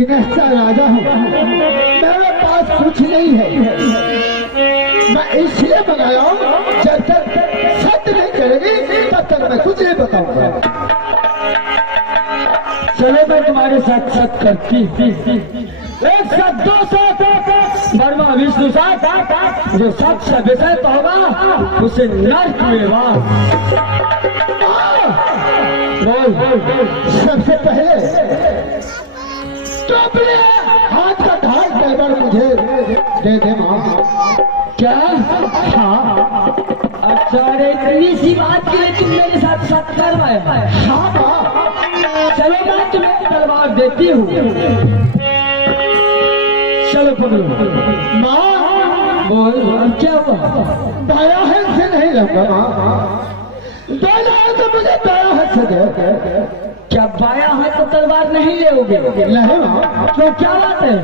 गिरफ्ता राजा हूँ, मेरे पास कुछ नहीं है। मैं इसलिए मंगाया हूँ, जब तक सत्य नहीं करेगी तब तक मैं कुछ नहीं बताऊंगा। चलो मैं तुम्हारे साथ सत्य करती, एक साथ दो साथ वर्मा विष्णु साथ, जो सच से विषय तो होगा उसे नर्क मिलेगा। बोल सबसे पहले तो अपने हाथ का ढाल तलवार मुझे दे दे माँ। क्या? हाँ अच्छा, अरे इतनी सी बात के लिए तुम मेरे साथ सत्य करवाए? हाँ माँ। चलो मैं तुम्हें तलवार देती हूँ, चलो पकड़ो। माँ बोल क्या हुआ? दाया हाथ से नहीं लगा माँ, दाया हाथ से मुझे दाया हाथ से दे। क्या बाया हाथ तो तलवार नहीं लेओगे? नहीं माँ, तो क्या बात है?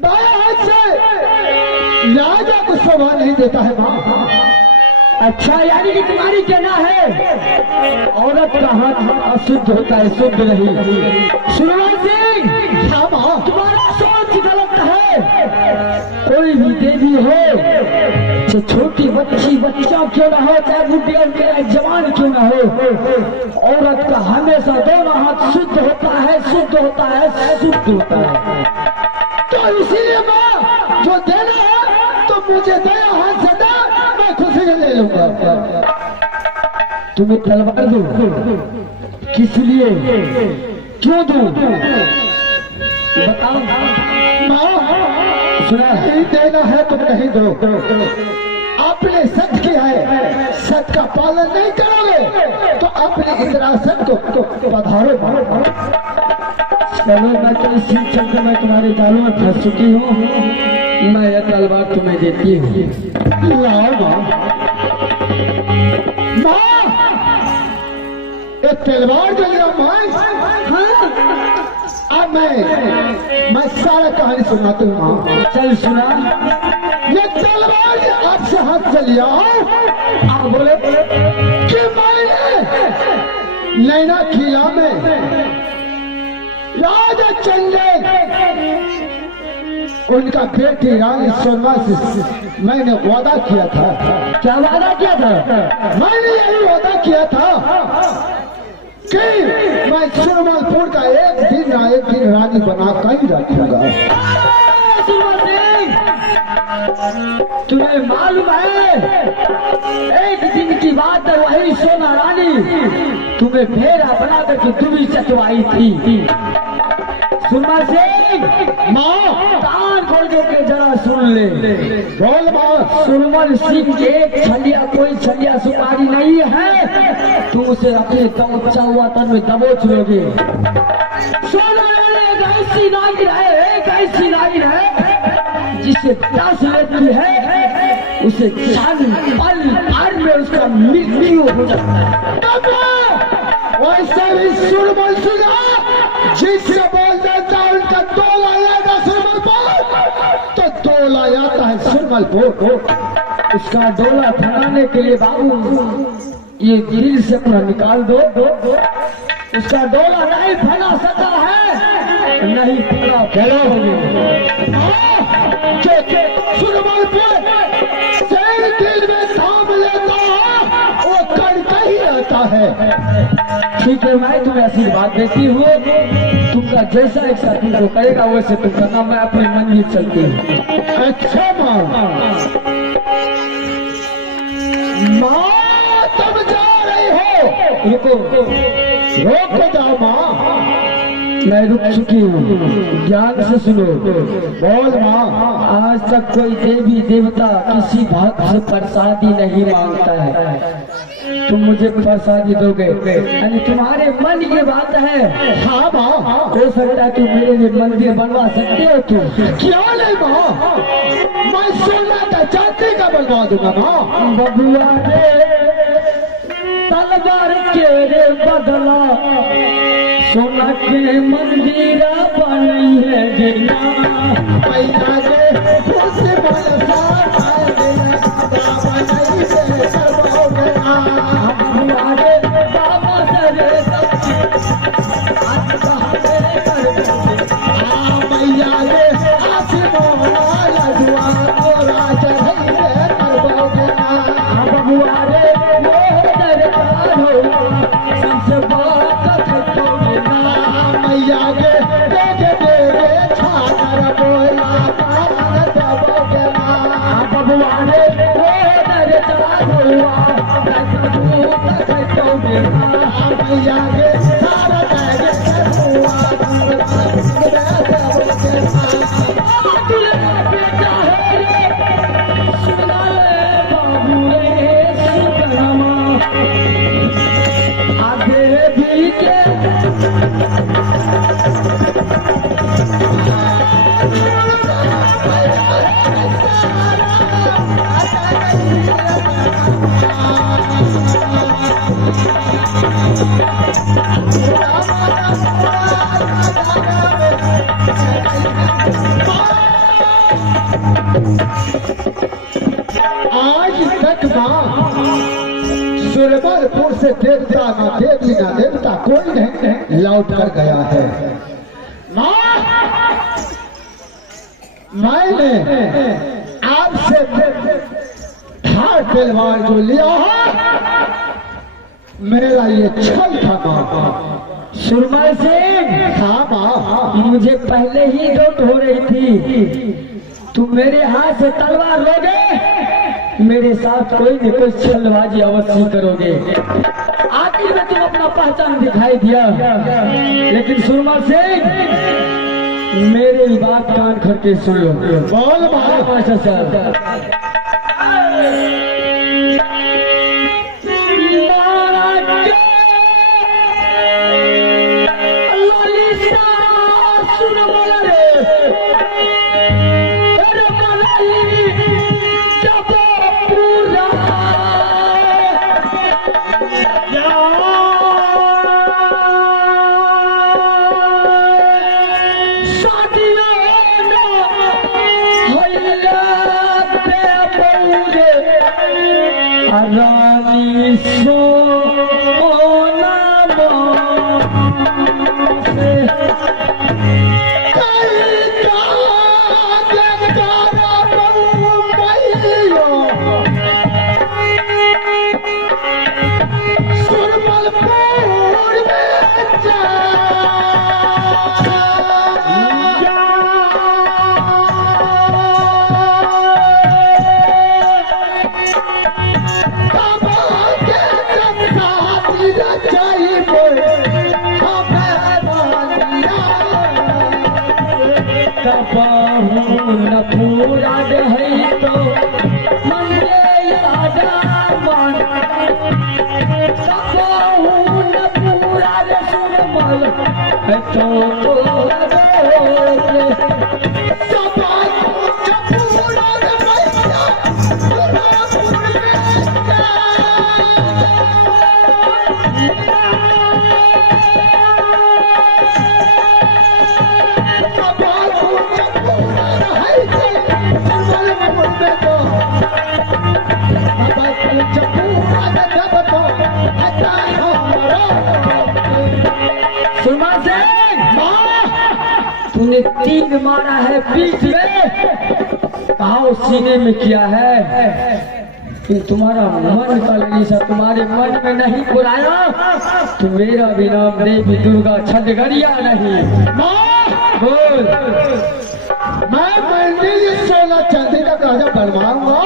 दाया हाथ से राजा को शोभा नहीं देता है माँ। अच्छा, यानी कि तुम्हारी कहना है औरत का हाथ अशुद्ध होता है, शुद्ध नहीं। सुनवाई सिंह, हाँ माँ। तुम्हारा सोच गलत है। कोई भी देवी हो, चाहे छोटी बच्ची बच्चा क्यों ना हो, चाहे बुढ़ी और जवान क्यों ना हो, औरत का हमेशा दोनों हाथ शुद्ध होता है, शुद्ध होता है, शुद्ध होता है। तो इसीलिए माँ जो देना है तो मुझे दया हाथ से दे, मैं खुशी से ले लूंगा। तुम्हें तलवार दो? किस लिए, क्यों दो? बताओ। माँ सुना? नहीं देना है तो नहीं दो। आपने सत्य किया है, सत्य का पालन नहीं करोगे तो अपने इंद्रासन को पधारो। चलो मैं तो इसी चलकर मैं तुम्हारे जालों में फंस चुकी हूँ, मैं यह तलवार तुम्हें देती हूँ। लाओ माँ। माँ एक तलवार दे लिया माँ। अब मैं सारा कहानी सुनाती हूँ माँ। चल सुना। ये तलवार आपसे हाथ से लिया आप बोले कि मैंने नैना किला में राजा चंदेल उनका बेटी रानी सोनमा से मैंने वादा किया था। क्या वादा किया था? मैंने यही वादा किया था कि मैं सुरमलपुर का एक दिन रानी बना कर ही रखूंगा। तुम्हें मालूम है एक दिन की बात है, वही सोना रानी तुम्हें फेरा बना करके तुम्हें चटवाई थी। सुरमा सिंह, माँ कान खोल के जरा सुन ले। बोल माँ। सुरमल सिंह के एक छलिया, कोई छलिया सुपारी नहीं है, तुम उसे अपने ऊंचा हुआ तन में दबोच लोगे। सोना रानी एक ऐसी नागिन है, एक ऐसी नागिन है जिसे प्यास लगती है, उसे क्षण पल भर में उसका मृत्यु हो जाता है। वैसे भी सुरमल सुना जिससे बोल देता है उनका डोला आएगा सुरमलपुर, तो डोला आता है सुरमलपुर। उसका डोला फैलाने के लिए बाबू ये दिल से अपना निकाल दो। उसका डोला नहीं फैला सकता है, नहीं पूरा फैला सुरमलपुर से दिल में थाम लेता है, वो करता ही रहता है। ठीक है, मैं तुम्हें आशीर्वाद देती हूँ, तुमका जैसा इच्छा तुमको करेगा वैसे तुम करना। मैं अपनी मंदिर चलती हूँ। अच्छा माँ। माँ तुम जा रही हो? रुको, रोक जाओ माँ। मैं रुक चुकी हूँ, ध्यान से सुनो। बोल माँ। आज तक कोई देवी देवता किसी भक्त से प्रसादी नहीं मांगता है, तुम मुझे प्रसादी दोगे, यानी तुम्हारे मन की बात है। हाँ माँ। हो सकता है तुम मेरे लिए मंदिर बनवा सकते हो। तुम क्या नहीं माँ, मैं सोना का चांदी का बनवा दूंगा माँ। बबुआ रे तलवार के रे बदला सोना के मंदिर बनी है गिरना। पैसा रे खुशी बोलता आए बनाई से करवाओगे हमारे बाबा सरे आज तक माँ सुरमलपुर से देवता न देवी न देवता कोई नहीं लौट कर गया है। माँ मैंने आपसे हाथ तलवार जो लिया है मेरा ये छल था माँ। सुरमल सिंह, हाँ माँ, मुझे पहले ही डोट हो रही थी तुम मेरे हाथ से तलवार लोगे, मेरे साथ कोई न कोई छलबाजी अवश्य करोगे। आखिर में तुम अपना पहचान दिखाई दिया, लेकिन सुरमल सिंह मेरे भी बात कान खड़ के सुन लो। बोल माँ। मास्टर साहब, रानी सोना न पूरा है तो मंदे यादा मन न पूरा सुरमल तो तूने 3 मारा है पीठ में, आओ सीने में किया है, कि तुम्हारा मन का ललीसा तुम्हारे मन में नहीं पुराया तो मेरा भी नाम देवी दुर्गा छठगरिया नहीं। बोल। मैं मंदिर सोना चांदी का कागज बनवाऊंगा।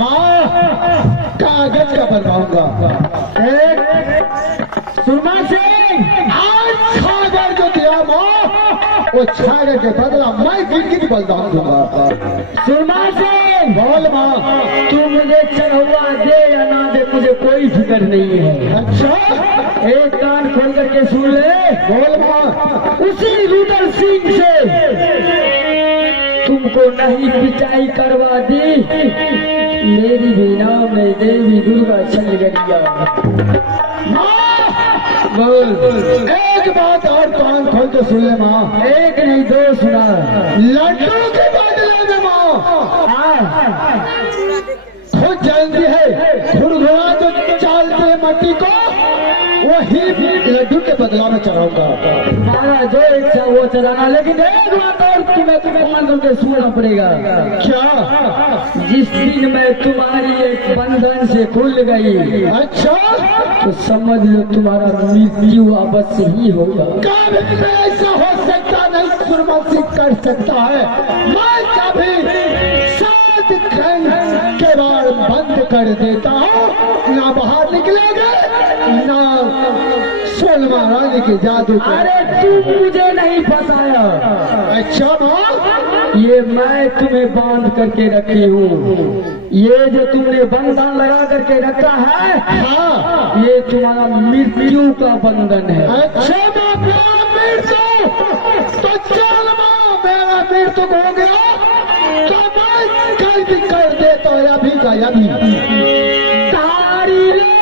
माँ कागज का बनवाऊंगा। सुरमा सिंह, आज छागर जो दिया माँ वो छागर के बदला मैं जिंदगी बलिदान दूंगा। सुरमा सिंह, बोल माँ। तू मुझे चढ़वा दे या ना दे मुझे कोई फिक्र नहीं है। अच्छा, एक कान खोल करके सुन ले। बोल माँ। उसी रुदल सिंह से तुमको नहीं पिटाई करवा दी, मेरी भी नाम है देवी दुर्गा छठगरिया। बोल। एक बात और कान खोल के सुन ले माँ। एक नहीं 2 सुना। लड्डू के बदले में माँ खुद जानती है खुरघुरा जो चालते है मट्टी को वही लड्डू के बदला में चढ़ाऊंगा। तुम्हारा जो इच्छा वो चलाना, लेकिन एक बात और तुम्हें मान करके सुनना पड़ेगा। क्या? जिस दिन मैं तुम्हारी एक बंधन से खुल गई, अच्छा, तो समझ लो तुम्हारा मृत्यु अवश्य ही होगा। कभी भी ऐसा हो सकता नहीं, सुरमसी कर सकता है। मैं कभी 7 खंड के बाद बंद कर देता हूँ, ना बाहर निकलेगा ना सोलमा रानी की जादू। अरे तू मुझे नहीं फंसाया। अच्छा माँ, ये मैं तुम्हें बांध करके रखी हूँ। ये जो तुमने बंधन लगा करके रखा है, हाँ, ये तुम्हारा मृत्यु का बंधन है। अच्छा माँ, मेरा मृत्यु तो चल माँ, मेरा मृत्यु हो गया तो मैं कल भी कर देता हूँ, अभी का अभी। तारी ले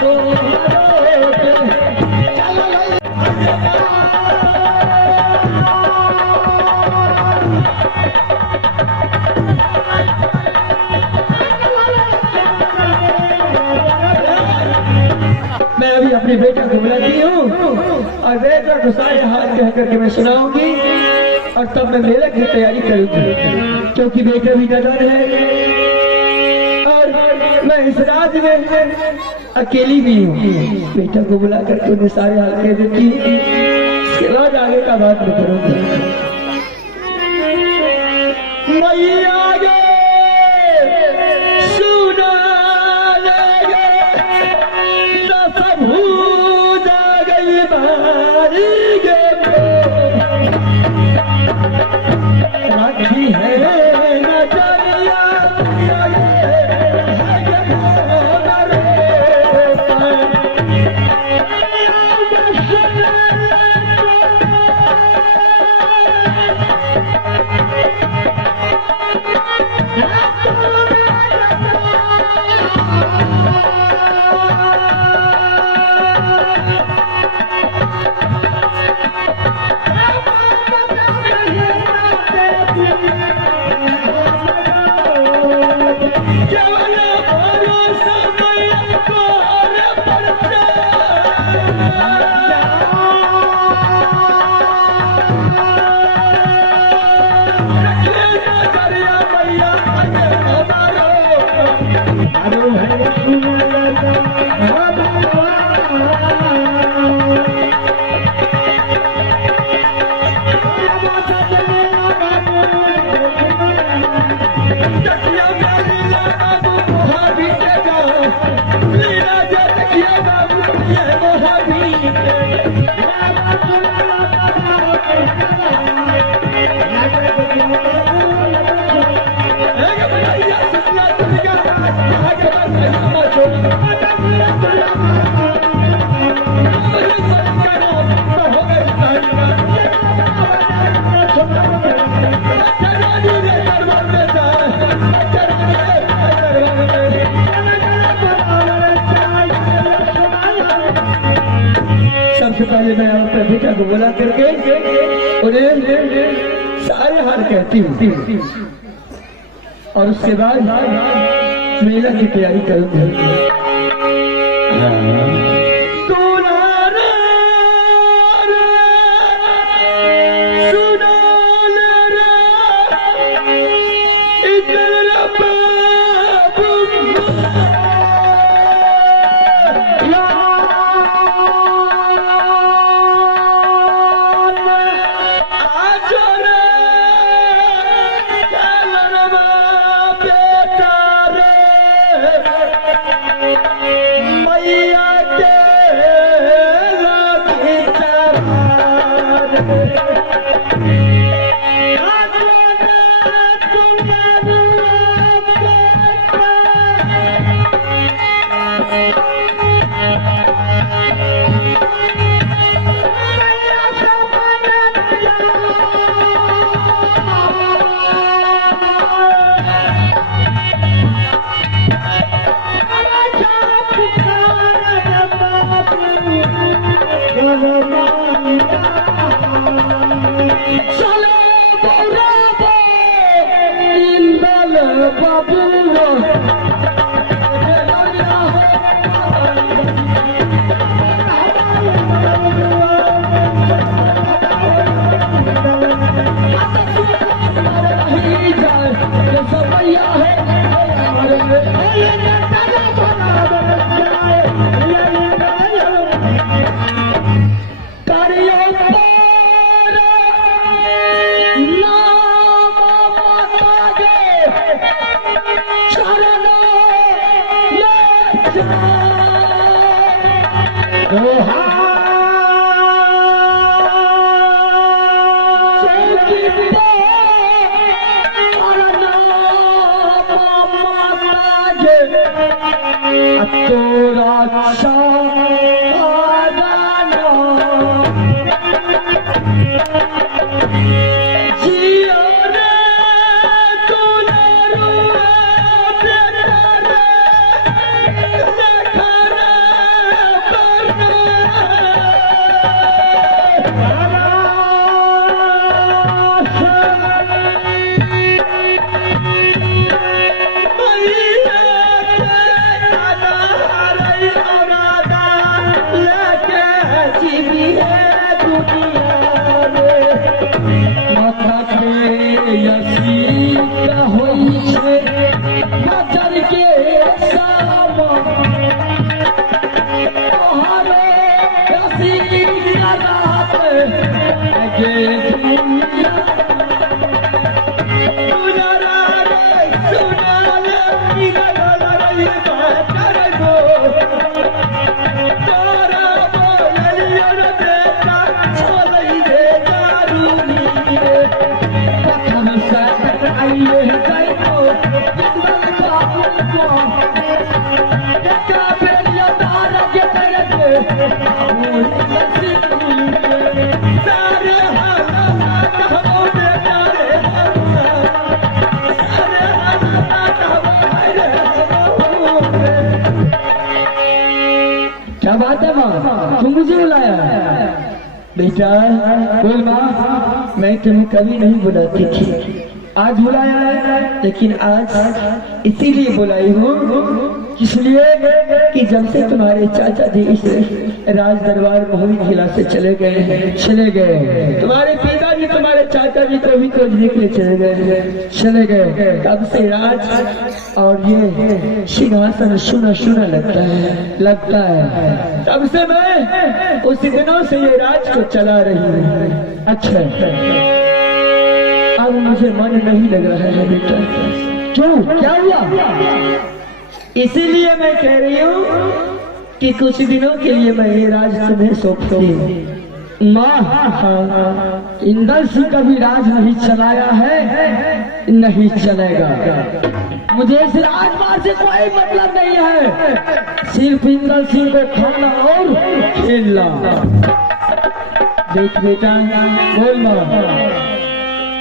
तो मैं अभी अपने बेटा को बुलाती हूँ और बेटा को सारे हाथ कह करके मैं सुनाऊंगी और तब मैं मेला की तैयारी करूंगी, क्योंकि बेटा भी नदन है और मैं इस राज में अकेली भी हूँ। बेटा को बुला करके उन्हें सारे हाथ कह देती हूँ, इसके बाद आगे का बात मैं करूंगी। मैया गे सुना लगे राखी है नजरिया सबसे पहले मैं अपने बेटा को बुला करके उन्हें सारे हार कहती हूँ और उसके बाद मेला की तैयारी करूंगी। क्या बात है माँ, तुम मुझे बुलाया? बेटा बोल माँ, मैं तुम्हें कभी नहीं बुलाती थी, आज बुलाया है। लेकिन आज इसीलिए बुलाई हूँ, इसलिए कि जब से तुम्हारे चाचा जी इस राज दरबार मोहिनी किला से चले गए, तुम्हारे पिताजी तुम्हारे चाचा जी को भी खोजने के लिए चले गए, तब से राज और ये सिंहासन सुना सुना लगता है। तब से मैं उसी दिनों से ये राज को चला रही हूँ। अच्छा, अब मुझे मन नहीं लग रहा है बेटा। क्यों, क्या हुआ? इसीलिए मैं कह रही हूँ कि कुछ दिनों के लिए मैं ये राज तुम्हें सौंपती हूँ। माँ, इंदर सिंह का भी राज नहीं चलाया है, नहीं चलेगा। मुझे इस राजपाट से कोई मतलब नहीं है, सिर्फ इंदर सिंह को खाना और खेलना। देख बेटा, बोल माँ,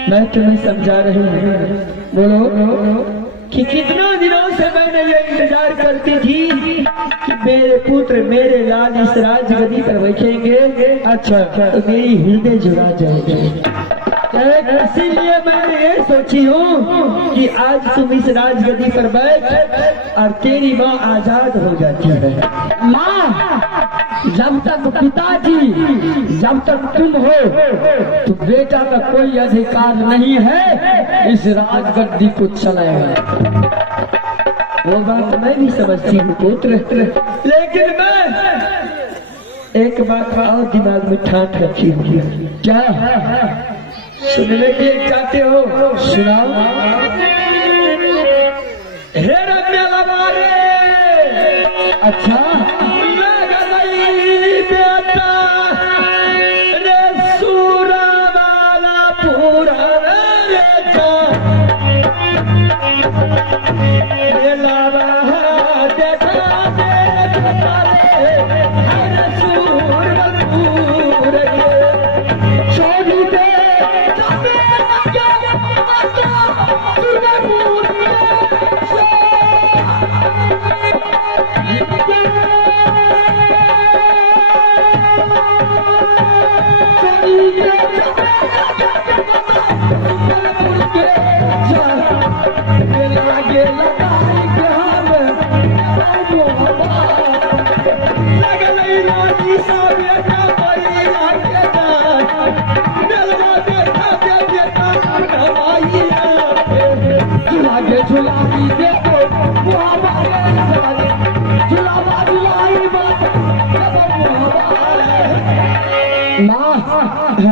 मैं तुम्हें समझा रही हूँ, बोलो कि कितना दिनों से मैंने ये इंतजार करती थी कि मेरे पुत्र मेरे लाल इस राजगद्दी पर बैठेंगे। अच्छा, तो मेरी हृदय जुड़ा जाएगी। इसीलिए मैंने ये सोची हूँ कि आज तुम इस राजगद्दी पर बैठ और तेरी माँ आजाद हो जाती है। माँ, जब तक पिताजी, जब तक तुम हो, तो बेटा का कोई अधिकार नहीं है इस राजगद्दी को चलाएगा। वो बात मैं भी समझती हूँ पुत्र, लेकिन मैं एक बात और दिमाग में ठान रखी हूँ। क्या सुनने के लिए चाहते हो? सुनाओ। हे रम्य लवारे, अच्छा बेटा रे सूरा वाला पूरा रे लावा देखा छोड़ दे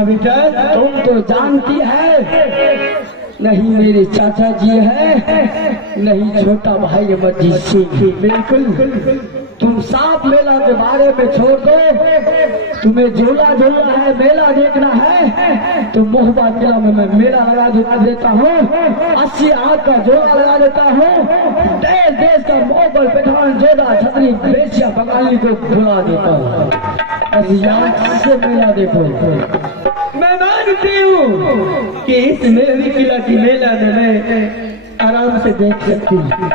बेटा, तुम तो जानती है नहीं मेरे चाचा जी है, नहीं छोटा भाई अमरजीत सिंह। बिल्कुल, तुम साफ मेला के बारे में छोड़ दो। तुम्हें झूला है, मेला देखना है तो मोहबा मेला में मैं मेला लगा देता हूँ, 80 आग का झोला लगा देता हूँ, देश देश का मोगल पठान जोधा छतरी बेसिया बंगाली को बुला देता हूँ। यहाँ से मेला देखो। मैं मानती हूँ कि इस मेरी किला की मेला में मैं आराम से देख सकती हूँ,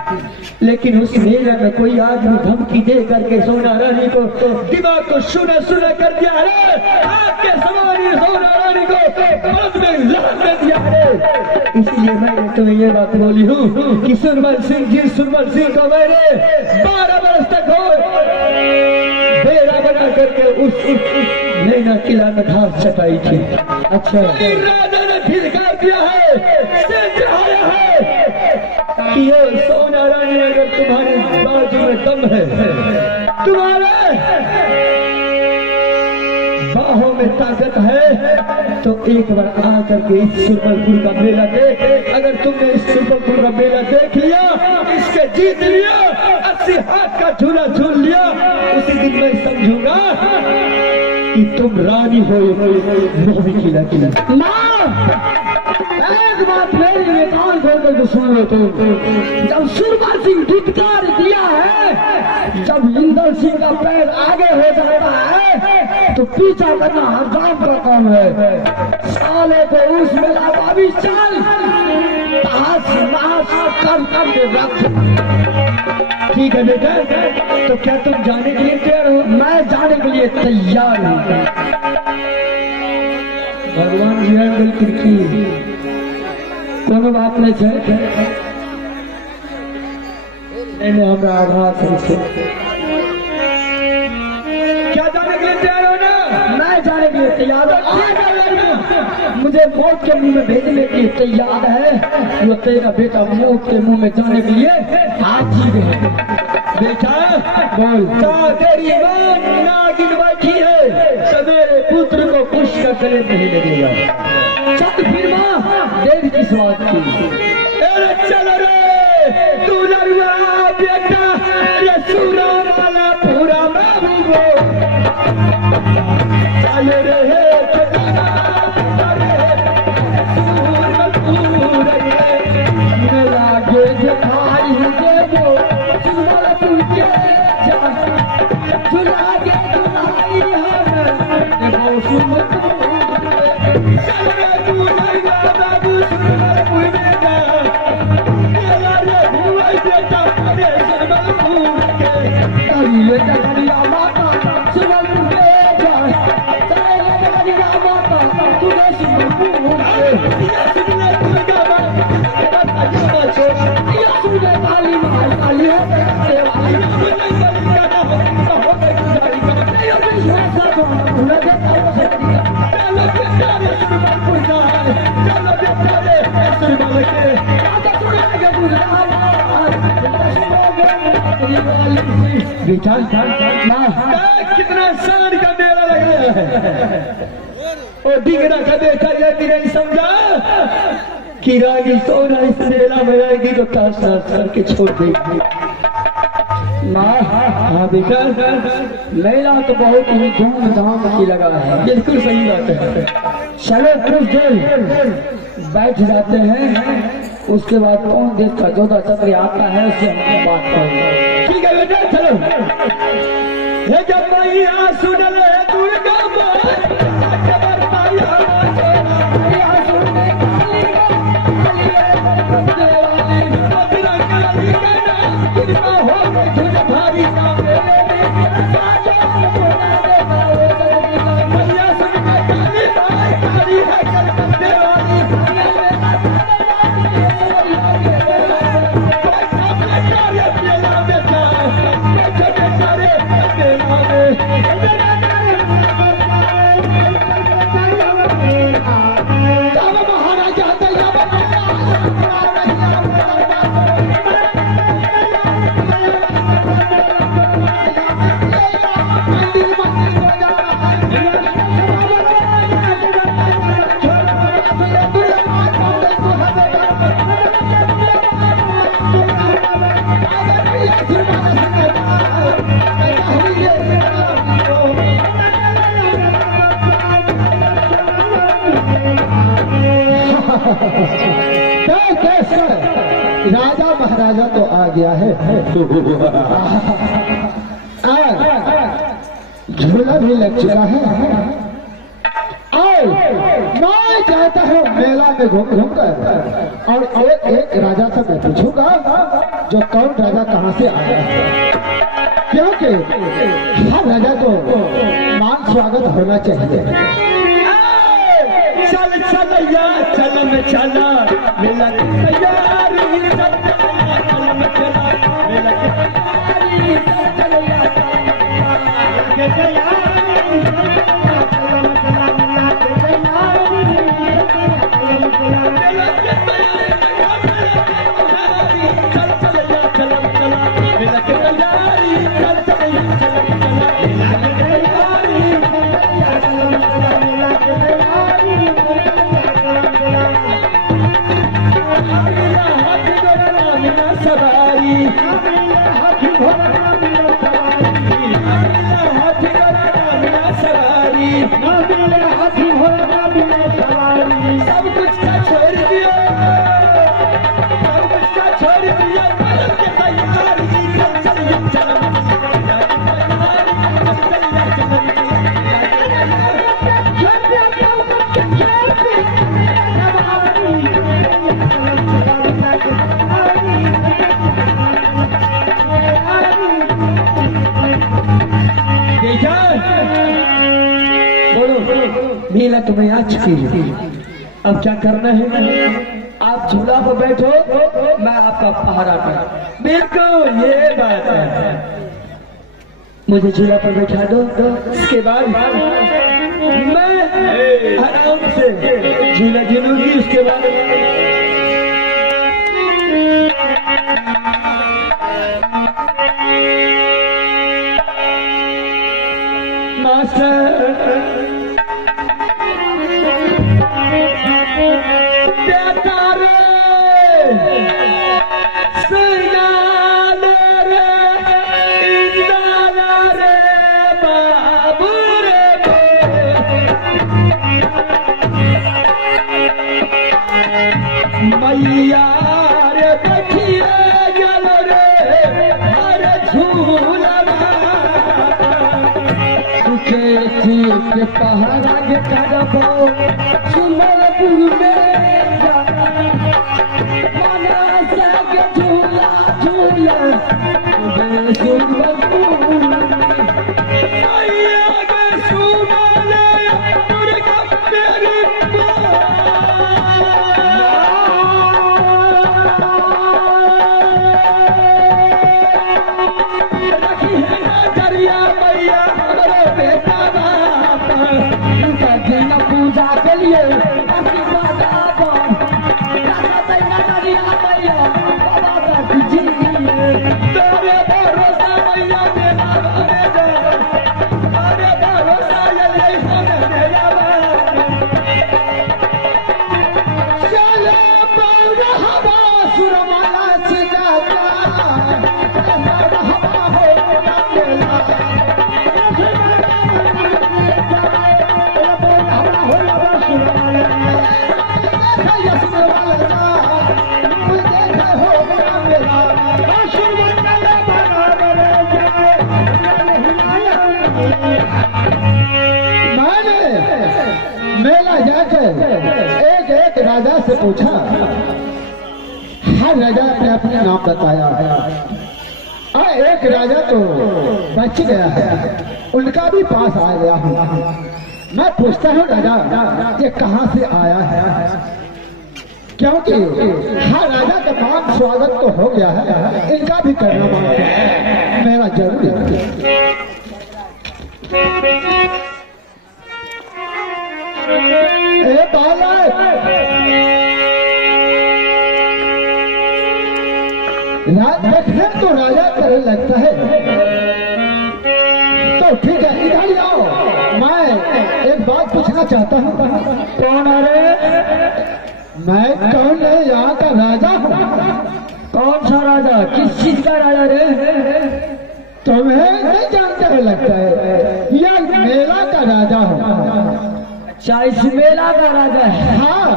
लेकिन उस मेला में कोई आदमी धमकी दे करके सोना रानी को दिमाग को सुना कर दिया है, आपके सवारी सोना रानी को मौत में लहर कर दिया है। इसलिए मैंने तुम्हें ये बात बोली हूँ कि सुरमल सिंह को मैंने 12 वर्ष तक हो बेरा बना करके उस नैना किला में घास चटाई थी। अच्छा, राजा ने धिक्कार दिया है, सिर चढ़ाया है कि ये सोना रानी अगर तुम्हारे बाजू में दम है, तुम्हारे बाहों में ताकत है, तो एक बार आ करके इस सुरमलपुर का मेला देख। अगर तुमने इस सुरमलपुर का मेला देख लिया, इसके जीत लिया, 80 हाथ का झूला झूल लिया, उसी दिन मैं समझूंगा कि तुम रानी हो मोहनी की लकीर। एक बात मेरी में कान खोल कर सुन लो तुम। जब सुरमा सिंह धिक्कार दिया है, जब इंदर सिंह का पैर आगे हो जाता है तो पीछा करना हरजाम का काम है। साले को उस मेला का भी चल कर रख। ठीक है बेटा, तो क्या तुम जाने के लिए तैयार हो? मैं जाने के लिए तैयार हूँ। भगवान जी बिल्कुल की कोनो बात नहीं है। नहीं हमारा आभार से क्या जाने के लिए तैयार हो ना? मैं जाने के लिए तैयार हूँ। मुझे मौत के मुंह में भेजने के लिए तैयार है। वो तेरा बेटा मौत के मुंह में जाने के लिए हाजिर है। बेटा बोल, तेरी मां नागिन बैठी है, सवेरे पुत्र को खुश का गले नहीं लगेगा। चल फिर मां देर किस बात की? अरे चल रे तू लड़ुआ बेटा, ये सूरा वाला पूरा महबूबो चल रे लागे जखाई देवो सुमलपुर के लागे जुलाई हम देवो सुमलपुर बेटा कितना शान का मेला लग रहा है। और डिगरा का देखा जाती नहीं समझा कि रागी सोना इस मेला में आएगी तो ताश करके छोड़ देगी। हाँ बेटा, मेला तो बहुत ही धूमधाम की लगा है। बिल्कुल सही बात है। चलो कुछ देर बैठ जाते हैं, उसके बाद कौन देश का जोधा चक्र आता है उससे हम बात करेंगे। ठीक है बेटा चलो। ये जब मैया सुन ले दुर्गा राजा महाराजा तो आ गया है। झूला भी लग चुका है। मैं चाहता हूँ मेला में घूम घूम कर और एक राजा से मैं पूछूंगा जो कौन राजा कहाँ से आया है, क्योंकि हर राजा को मान स्वागत होना चाहिए। चल चल यार चल में चला मेला तैयारी चल में चला मेला तैयारी चल चल बोलो मेला तुम्हें आ चुकी है, अब क्या करना है? आप झूला पर बैठो, मैं आपका पहरा कर। बिल्कुल ये बात है, मुझे झूला पर बैठा दो, इसके बाद मैं आराम से झूला झूलूंगी। उसके बाद मास्टर मैया रे बैठिए गल रे अरे झूला तुझे ठीक पहरा के करबो सुंदरपुर में मना सके झूला झूला सुंदरपुर मैया के सुनाले दुर्गा मेरी पूजा के लिए तेरे भरोसा मैया अरे भरोसा सुरमाला से मेला जाकर एक राजा से पूछा, हर राजा ने अपने नाम बताया है। एक राजा तो बच गया है, उनका भी पास आ गया हूँ। मैं पूछता हूँ राजा ये कहाँ से आया है, क्योंकि हर राजा का मान स्वागत तो हो गया है, इनका भी करना मेरा जरूरी है। देखने तो राजा करने लगता है, तो ठीक है इधर आओ, मैं एक बात पूछना चाहता हूँ। कौन है रे? मैं कौन है? यहाँ का राजा हूँ। कौन सा राजा? किस चीज का राजा रे? तुम्हें नहीं जानते हो लगता है, यह मेला का राजा हूँ। अच्छा इस मेला का राजा है? हाँ।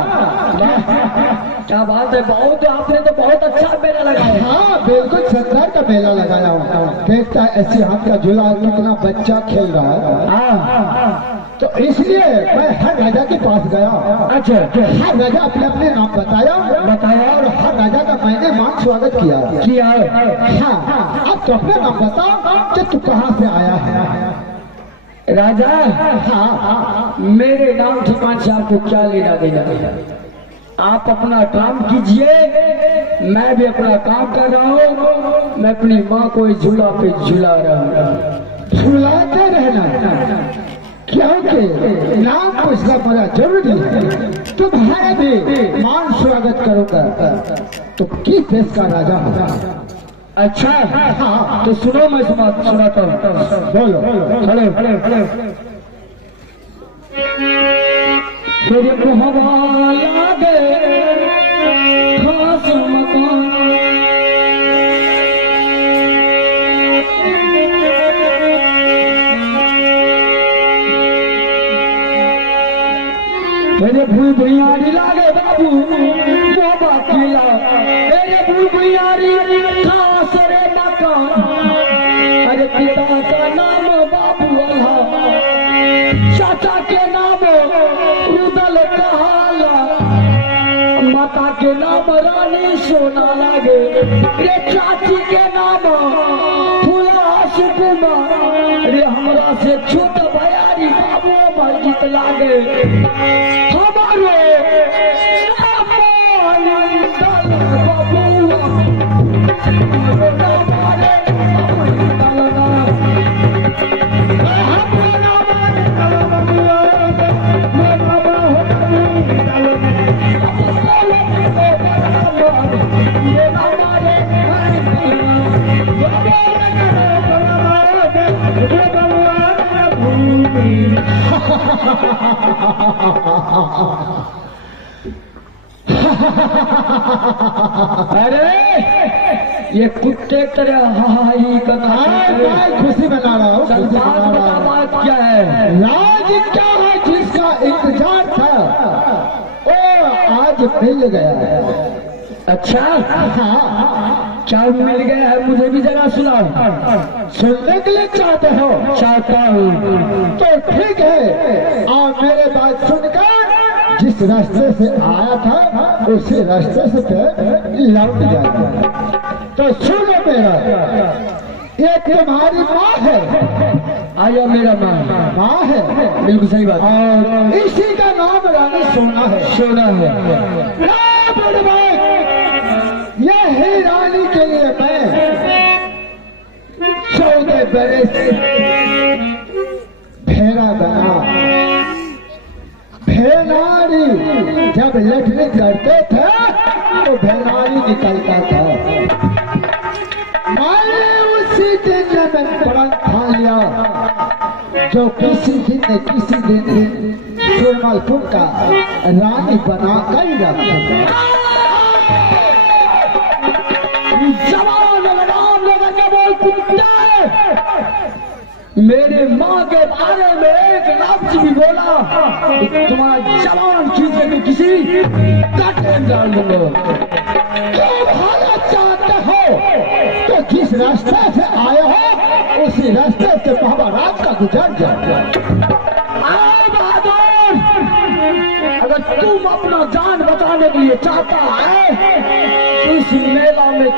क्या बात है, बहुत आपने तो बहुत अच्छा मेला लगाया। हाँ बिल्कुल शानदार का मेला लगाया हूँ। देखता है ऐसे हाथ का झूला कितना बच्चा खेल रहा है। हाँ तो इसलिए मैं हर राजा के पास गया। अच्छा हर राजा अपने अपने नाम बताया और हर राजा का मैंने मान स्वागत किया है। हाँ अब तो अपने नाम बताओ कि तू कहाँ से आया है? राजा हाँ मेरे नाम ठिकान से आपको क्या लेना देना? आप अपना काम कीजिए, मैं भी अपना काम कर रहा हूँ। मैं अपनी माँ को इस झूला पे झूला रहा हूँ। झूलाते रहना क्योंकि नाम पूछना बड़ा जरूरी है। तुम्हारा भी मान स्वागत करूँगा तो किस देश का राजा होगा? अच्छा हाँ तो सुनो, मैं सुनाता हूँ। बोलो खड़े तेरे मोहब्बा लागे खास मकान, तेरे भूल भुइयारी लागे बाबू मोहब्बा किला, तेरे भूल भुइयारी खास रे मकान। अरे पिता का नाम बाबू अल्लाह, चाचा के नाम रुदल कहाला, माता के नाम रानी सोना लागे, रे चाची के नाम फूला सुकुमार रे हमरा से छोट भयारी बाबू मर गीत लागे हमारो अरे ये कुत्ते तरह हाई का खुशी मना रहा हूँ। बात क्या है? राज क्या है जिसका इंतजार था वो आज मिल गया है। अच्छा हाँ, क्या मिल गया है? मुझे भी जरा सुनाओ। सुनने के लिए चाहते हो? चाहता हूँ। तो ठीक है, आप मेरे बात सुनकर जिस रास्ते से आया था उसी रास्ते से फिर लौट जाएगा। तो सुनो मेरा, ये तुम्हारी माँ है। आया मेरा माँ है, बिल्कुल सही बात। और इसी का नाम रानी सोना है। सोना है। यही रानी के लिए मैं 14 बरस फेरा बना। भेनारी जब लठनी करते थे तो भेनारी निकलता था। मैंने उसी दिन में प्रण खा लिया जो किसी दिन न किसी दिन सुरमलपुर का रानी बना कर रखा। मेरे माँ के बारे में एक लफ्ज भी बोला तुम्हारा जवान खींच के किसी काटे में डाल दूंगा। क्यों भागना चाहते हो? तो जिस रास्ते से आए हो उसी रास्ते से महाराज का गुजर जाओ। बहादुर, अगर तुम अपना जान बचाने के लिए चाहता है तो इस मेला में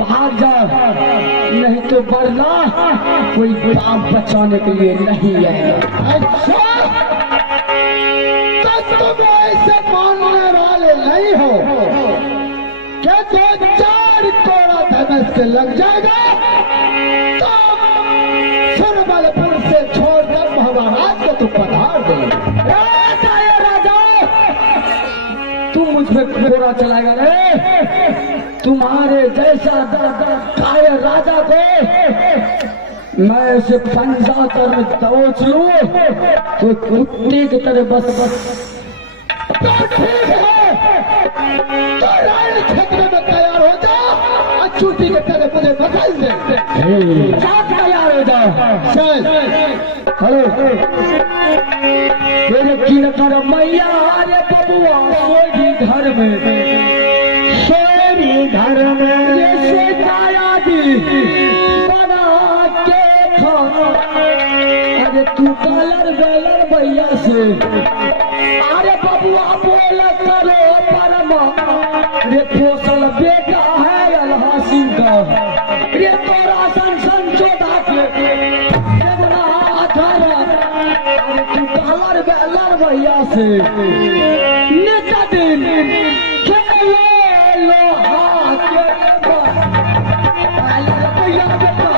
भाग जा, नहीं तो वरना कोई बाप बचाने के लिए नहीं आएगा। अच्छा, तो तुम ऐसे मानने वाले नहीं हो क्या? तो 4 कोड़ा धनुष से लग जाएगा तो सुरमलपुर से छोड़कर महाराज को तुम पधार दे। तुम मुझ पे कोड़ा चलाएगा रे? तुम्हारे जैसा कायर राजा को मैं उसे पंजा कर दबोच लूं तो कुत्ते की तरह बस। तो ठीक है, तो रण क्षेत्र में तैयार हो जा और चूटी के तरह मुझे बदल दे। तैयार हो जाओ। चल हेलो मेरे किन कर मैया रे बबुआ सोई घर में, सोई घर में ये सेकाया दी बना के खा। अरे तू कलर बेलर भैया से अरे बबुआ बोल करो परमा रे पोसल बेटा है अलहासी का रे तोरा सन चोदा के देवना अठारा। अरे तू कलर बेलर भैया से नेता दिन खेले लो हाथ के भैया बेटा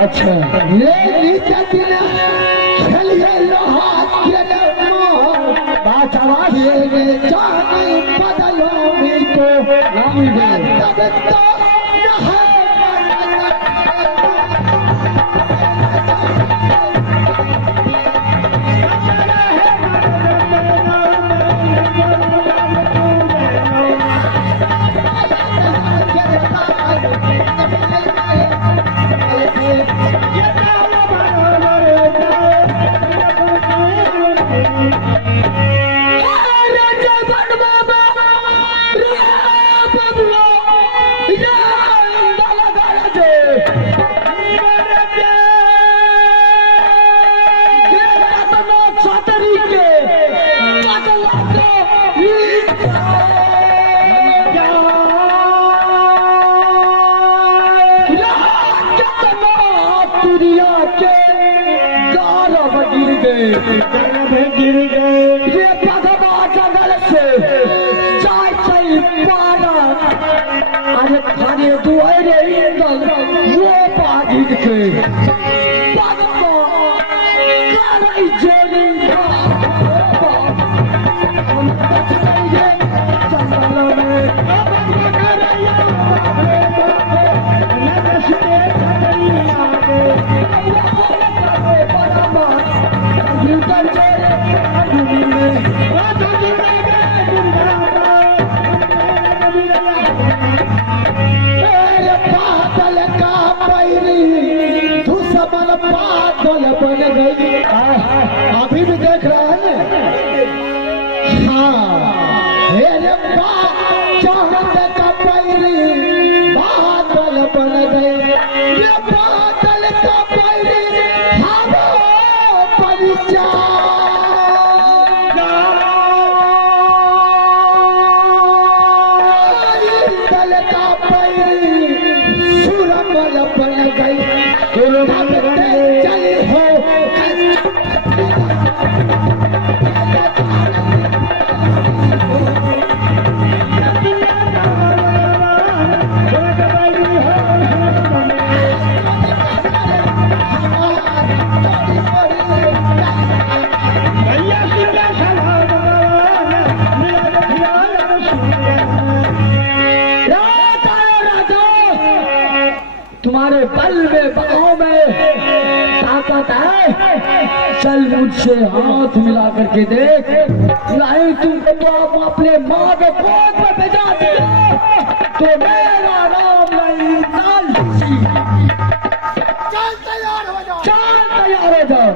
अच्छा खेलिए लोहा बात आवाज बदलो गिर गए ये भगवा जंगल से चाय चाय पारा अरे खाने दुआरे इंदल वो बागिन के भगवा काराई जोली हम बच गए जंगल में बन गई अभी भी देख रहा है। हाँ चाहत का पैरी बादल बन गई ये बादल का पैरी हवा दल का पैरी सुरमल बन गई चली हो तुम्हारे बल में बाहों में ताकत है, चल मुझसे हाथ मिला करके देख, नहीं तुमको तो आप अपने माँ के गोद में भेजा दिया तो मेरा नाम नहीं लालची। चल तैयार हो जाओ, चल तैयार हो जाओ।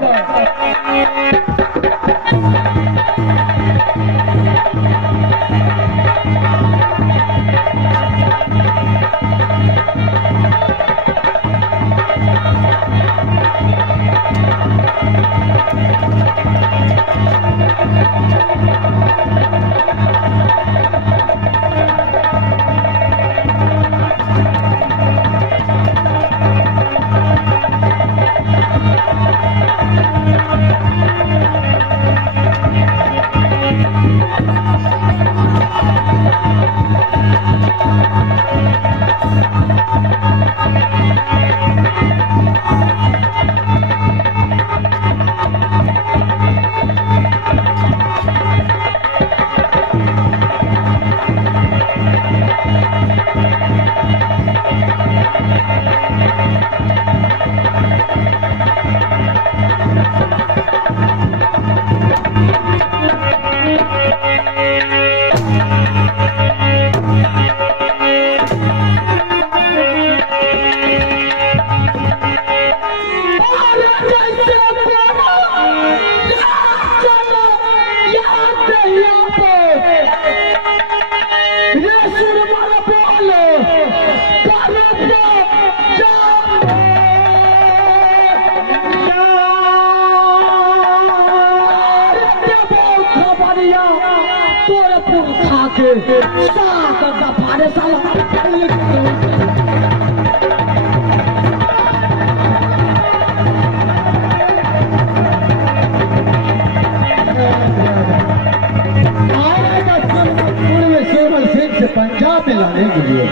पंजाब में लाने के लिए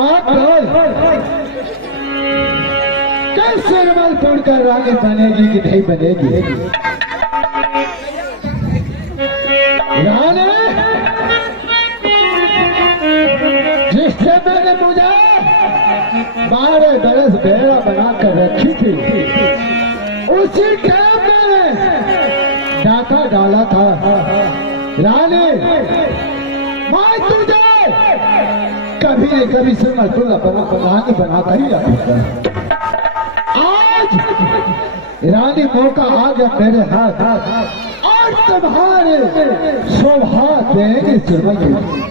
आप कैसे रुमाल तोड़कर रानी बनेगी कि नहीं बनेगी? रानी जिससे मैंने मुझे 12 बरस बेड़ा बनाकर रखी थी, उसी टाइम में डाका डाला था। रानी मैं तुझे कभी न कभी से मजबूर रानी बनाता ही रहता। आज रानी मौका आ गया मेरे हाथ और तुम्हारे शोभा देंगे सुरमई।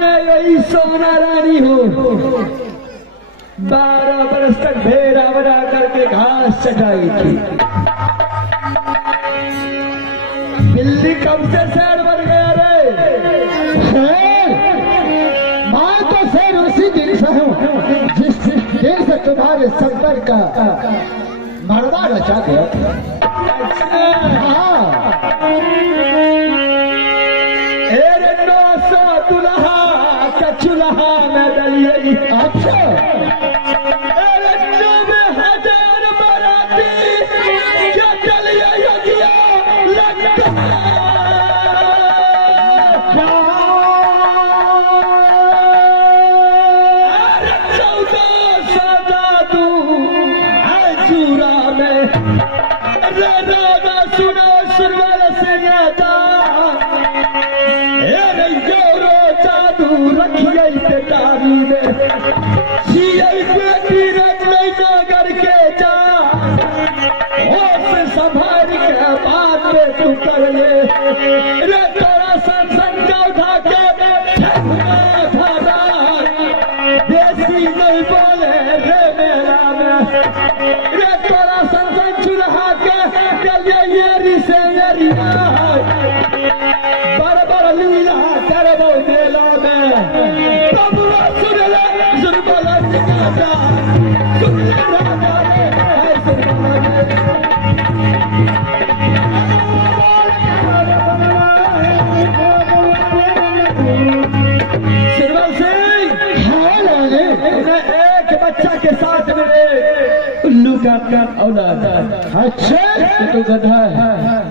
मैं वही सोना रानी हूँ। 12 बरस तक भेड़ा बना करके घास चटाई थी। बिल्ली कब से शेर बन गया रे? मैं तो शेर उसी दिन से हूँ जिस दिन से तुम्हारे संपर्क का मरवा रचा गया। हाँ, दुल्हा का चूल्हा में डलिए। अच्छा, में हजार बराती क्या डलिए योगिया लगता चूरा में सुनो सुरवल से रखिए बेटारी में बेटी रख नगर के जा होश संभाल के बात में तू कर ले रे तोरा संसन चौधा के देसी नहीं बोले रे मेरा में रे तोरा संसन चूल्हा के गलिए से मेरी बड़ बड़ लीला करबो मेला में बबुआ सुन ले सुरबला सिंगारा सुन ले राजा रे सुरबल सिंह। हाँ लाले, एक बच्चा के साथ मेरे उल्लू का औलाद। अच्छा, तो गधा है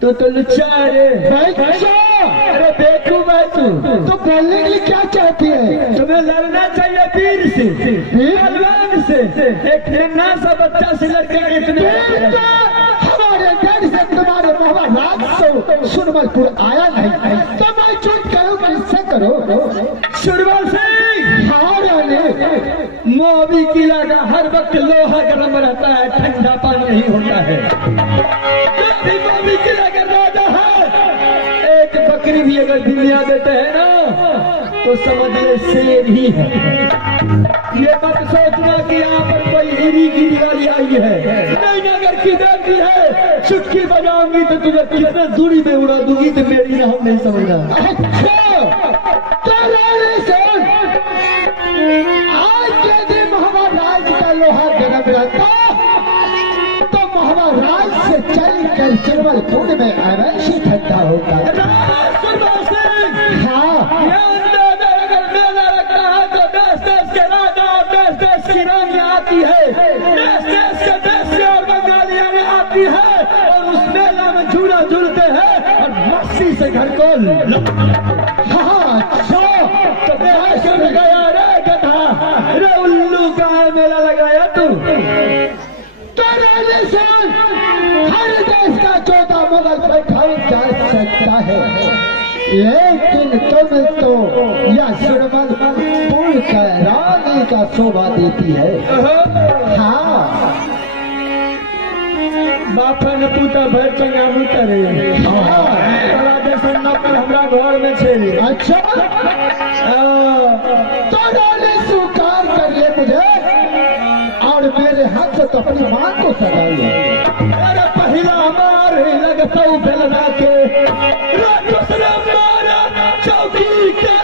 तो लुच्चा है रे। बच्चा, अरे बेटू मैं तू तो बोलने के लिए क्या चाहती है? तुम्हें लड़ना चाहिए वीर से, पहलवान से। एक नन्हा सा बच्चा से लड़के इतने हमारे घर से तुम्हारे महाराज से सुरमलपुर आया नहीं, तो मैं झूठ करूँ किससे करो? सुरवल सिंह। हाँ रानी, मोबी किला का हर वक्त लोहा गर्म रहता है, ठंडा पानी नहीं होता है। मोबी किला का राजा है। एक बकरी भी अगर दुनिया देते हैं ना तो समझ ले शेर ही है। ये मत सोचना कि यहाँ पर कोई हीरी की दिवाली आई है। नहीं, अगर किधर भी है चुटकी बजाऊंगी तो तुम्हें कितना दूरी में उड़ा दूंगी तो मेरी ना हम नहीं समझना। अच्छा, तो रानी सुन, आज के दिन महाराज का लोहा गर्म रहता तो महाराज से चल कर सुरमलपुर में अवश्य ठंडा होता। सुरवल सिंह। हाँ, अगर मेला लगता है तो देश देश के राजा और देश देश की रानी आती है। देश देश के देश से और बंगालियां में आती है और उस मेला में झूला झूलते हैं और मस्ती से घर को हाँ, तो देश लगाया रे गधा रे उल्लू का मेला लगाया तू। तो रानी सुन, हर देश का 14 मुगल बैठाई जा सकता है, लेकिन तुम तो यह सुरमलपुर का रानी का शोभा देती है। हाँ, बापा ने पूछा भर चंगा मुतरे जैसा नौकर हमरा घर में छे। अच्छा, तो रानी स्वीकार कर ले मुझे और मेरे हाथ से तो अपनी मां को सगा ले। अरे पहला हमारे लगता बेलना के दूसरा मारा चौकी के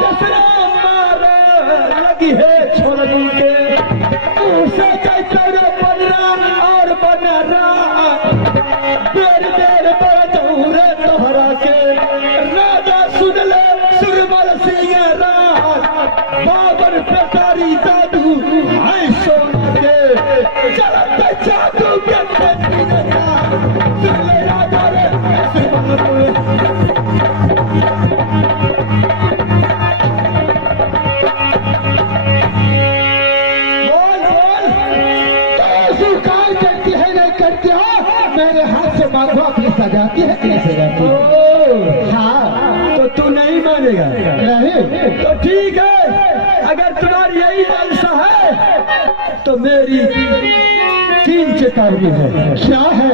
दूसरा मारा लगी है छोड़ू के उसे चौरा बनरा और बनरा बेर बेर बड़ौरे तोहरा के राजा सुन ले सुरमल सिंह राज बाबर पेटारी जादू आई सोना के चलत जादू के सुन ले राजा रे बोल बोल तो स्वीकार करती है नहीं करती हो? मेरे हाथ से मांगो अपनी सजाती है नहीं सजाती? हाँ, तो तू नहीं मानेगा? नहीं, तो ठीक है, अगर तुम्हारी यही लालसा है तो मेरी 3 चेतावनी है। क्या है?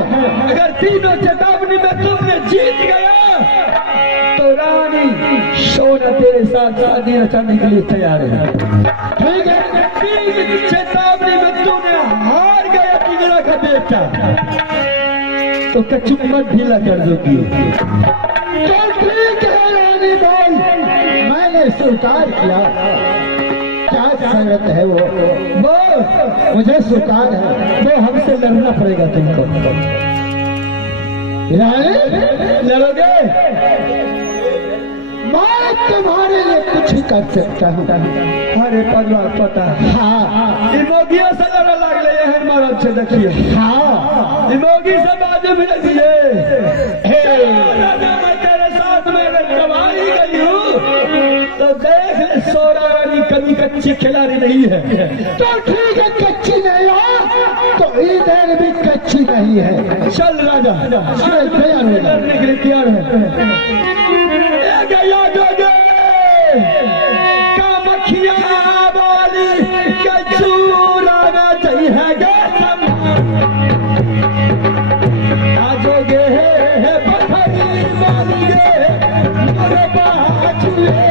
अगर तीनों चेतावनी में तुमने जीत गया तो रानी सोना तेरे साथ शादी रचाने के लिए तैयार है। ठीक है। तीन चेतावनी में तुमने हार गया बिगड़ा का बेटा तो कचुम्मत ढीला कर दोगी। तो ठीक है रानी भाई, मैंने स्वीकार किया। क्या शर्त है वो मुझे स्वीकार है। वो हमसे लड़ना पड़ेगा तुमको। रानी लड़ोगे? मैं तुम्हारे लिए कुछ ही कर सकता हूँ। अरे पता हाँ इमोगियों से लड़ा लग रहे हैं मरद से। देखिए हाँ इमोगी से बाजू में रखिए। मैं तेरे साथ में अगर कमाई गई हूँ तो देख ले सोना रानी कभी कच्ची खिलाड़ी नहीं है। तो ठीक है, कच्ची नहीं है तो इधर भी कच्ची नहीं है। चल राजा तैयार हो जा। लड़ने के लिए तैयार है। कामखिया वाली कचूरा में चाहिए आजोगे पथरी वाली मोरे बाजुए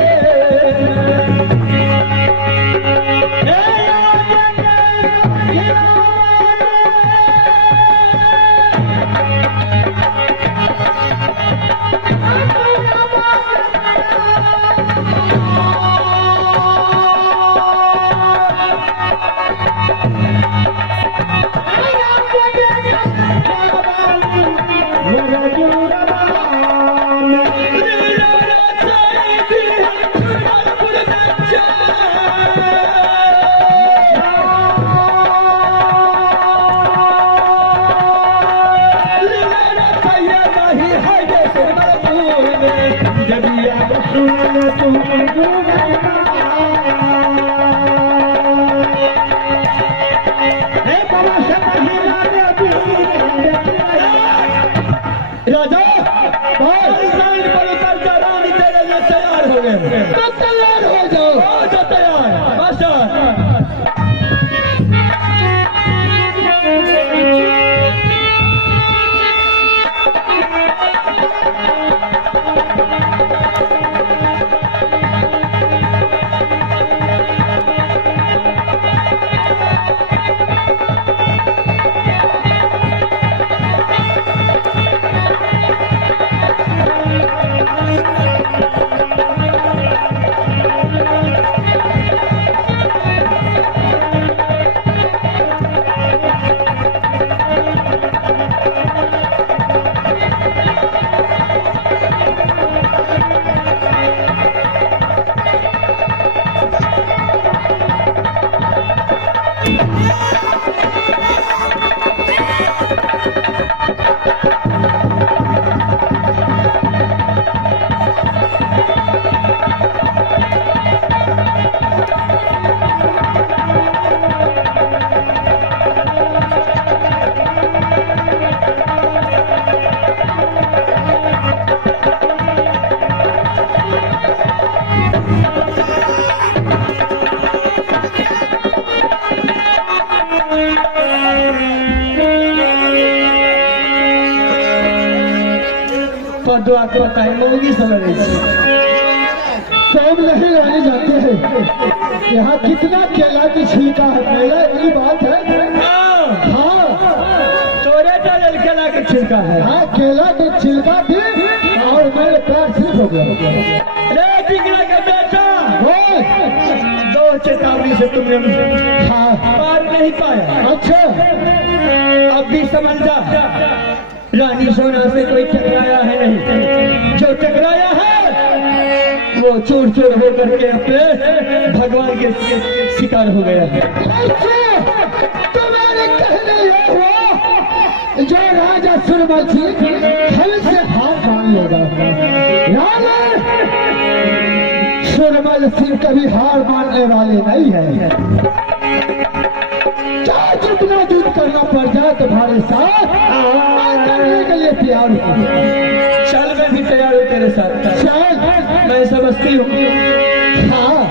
राजा पर उतर कर रानी तेरे लिए तैयार हो गए। तो तैयार हो जाओ। तो तैयार मास्टर। बताए मोगी समझ सब नहीं रहने जाते हैं। यहाँ कितना केला की छिलका है, मेरा यही बात है। हाँ तोरे तो केला के छिलका है। हाँ केला की छिलका भी और मेरे पैर सिर्फ हो गया। रे टिकरा का बेटा वो दो चेतावनी से तुमने हाँ पार नहीं पाया। अच्छा अब भी समझ जा रानी सोना से कोई टकराया है नहीं। जो टकराया है वो चूर चूर होकर के अपने भगवान के शिकार हो गया है। तुम्हारे कहने ये हुआ जो राजा सूरमसी हमसे हाथ मान लेगा। राजा सूरमसी कभी हार मानने वाले नहीं है। चाहे जितना युद्ध करना पड़ जाए तुम्हारे साथ मैं करने के लिए तैयार हूँ। चल मैं भी तैयार हूँ तेरे साथ। चल मैं समझती हूँ। हाँ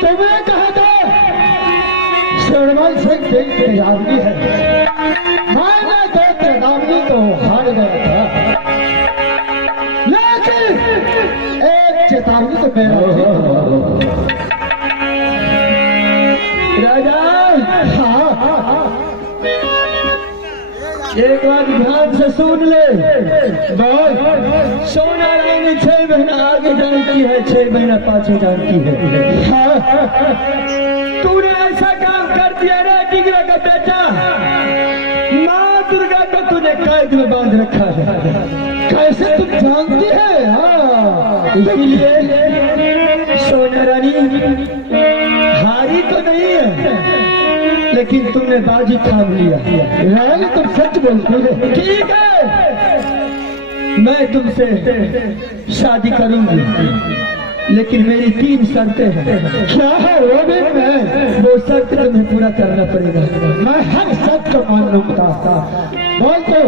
तुम्हें कहा था शर्मल सिंह की आदमी है। मैंने तो चेतावनी तो हार गया था, लेकिन एक चेतावनी तो मेरा राजा। हाँ, एक बात ध्यान से सुन ले। बोल। सोना रानी 6 महीना आगे जानती है, 6 महीना पाछे जानती है। तूने ऐसा काम कर दिया रे डिगरा का बेटा, माँ दुर्गा को तूने कैद में बांध रखा है। कैसे तुम जानती है? हाँ, इसीलिए सोना रानी हारी तो नहीं है, लेकिन तुमने बाजी थाम लिया। रानी तुम सच बोलती हो। ठीक है, मैं तुमसे शादी करूंगी, लेकिन मेरी 3 शर्तें हैं। क्या है वो भी? मैं वो शर्त तुम्हें पूरा करना पड़ेगा। मैं हर शर्त को मान लूंगा। बोल तो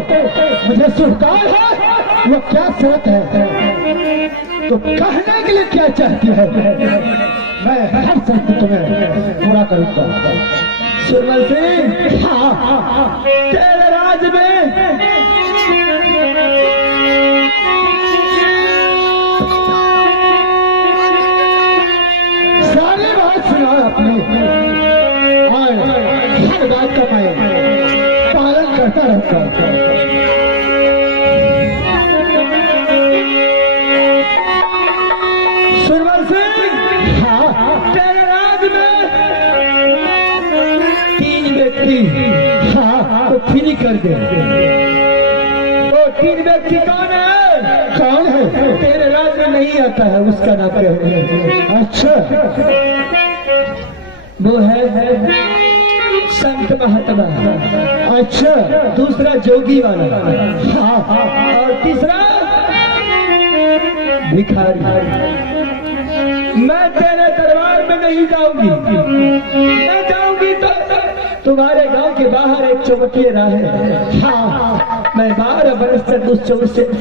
मुझे स्वीकार है। वो क्या शर्त है? तो कहने के लिए क्या चाहती है? मैं हर शर्त तुम्हें पूरा करूंगा। सुरमल सिंह, हाँ, तेरे राज में सारी बात सुना अपनी। हर बात का मैं पालन करता रहता। सुरमल सिंह, हाँ, तेरे राज में 3 व्यक्ति हाँ, को फ्री कर दे। वो 3 व्यक्ति कौन है? कौन है? तेरे राज में नहीं आता है, उसका नाम क्या है? अच्छा, वो है संत महात्मा। अच्छा, दूसरा जोगी वाला, हाँ, और तीसरा भिखारी। मैं तेरे दरबार में नहीं जाऊंगी। मैं जाऊंगी तो तुम्हारे गांव के बाहर एक चौबटिया राह है। हाँ, मैं 12 वर्ष तक उस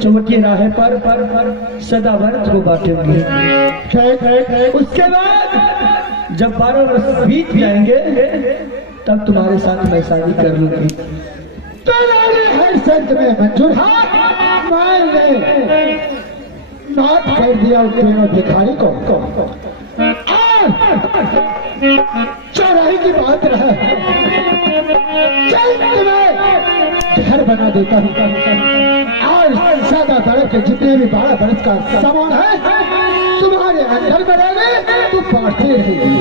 चौबटिया राह पर सदा व्रत को बांटूंगी। उसके बाद जब 12 वर्ष बीत जाएंगे, तब तुम्हारे साथ मैं शादी कर लूंगी। तुम्हारे हर शर्त में मंजूर। मैंने माफ कर दिया उस तीनों भिखारी को। चौराहे की बात रहा, चल तुम्हें घर बना देता हूँ। और ज्यादा बरस के जितने भी 12 बरस का सामान है तुम्हारे अंदर बनाने, तू बांटती रहेगी।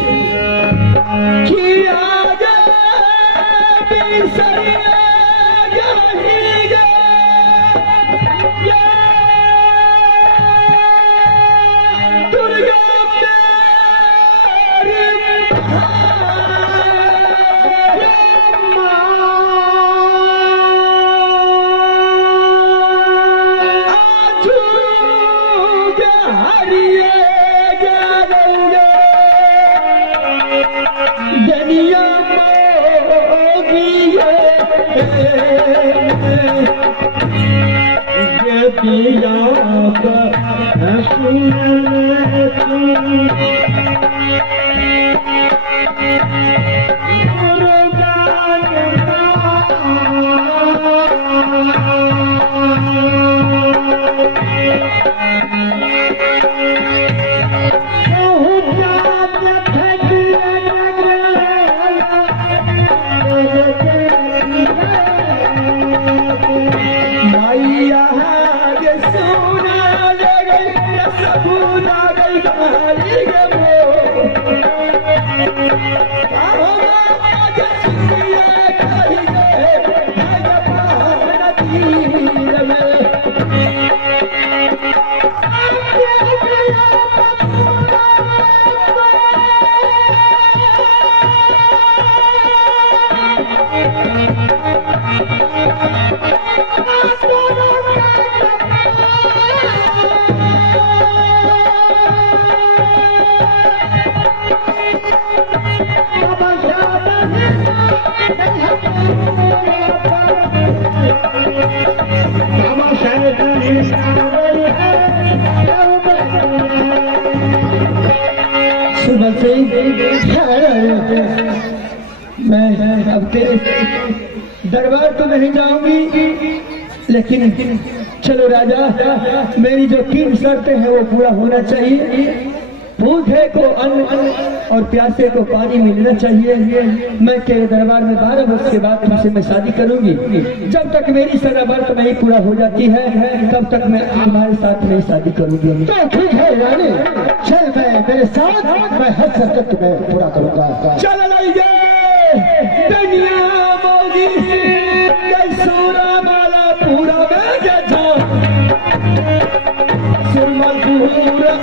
मैया गे तेरे दरबार तो नहीं जाऊंगी, लेकिन चलो राजा, मेरी जो 3 शर्तें हैं वो पूरा होना चाहिए। भूखे को अन्न और प्यासे को पानी मिलना चाहिए। मैं तेरे दरबार में 12 वर्ष के बाद तुमसे मैं शादी करूंगी। जब तक मेरी शर्त नहीं पूरा हो जाती है तब तक मैं तुम्हारे साथ नहीं शादी करूंगी। तो ठीक है रानी, चल मैं मेरे साथ, मैं हर शर्त तुम्हें पूरा करूंगा। चल दुनिया मोगी कैसूरा माला पूरा सुरमा पूरा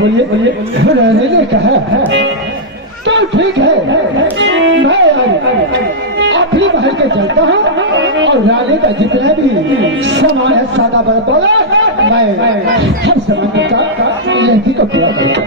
बोलिए बोलिए रहने ने कहा तो ठीक है, मैं अपनी महल के चलता हूँ और रानी का जितना भी सामान है सादा बोला मैं हर सामान का लड़की को पूरा करूँगा।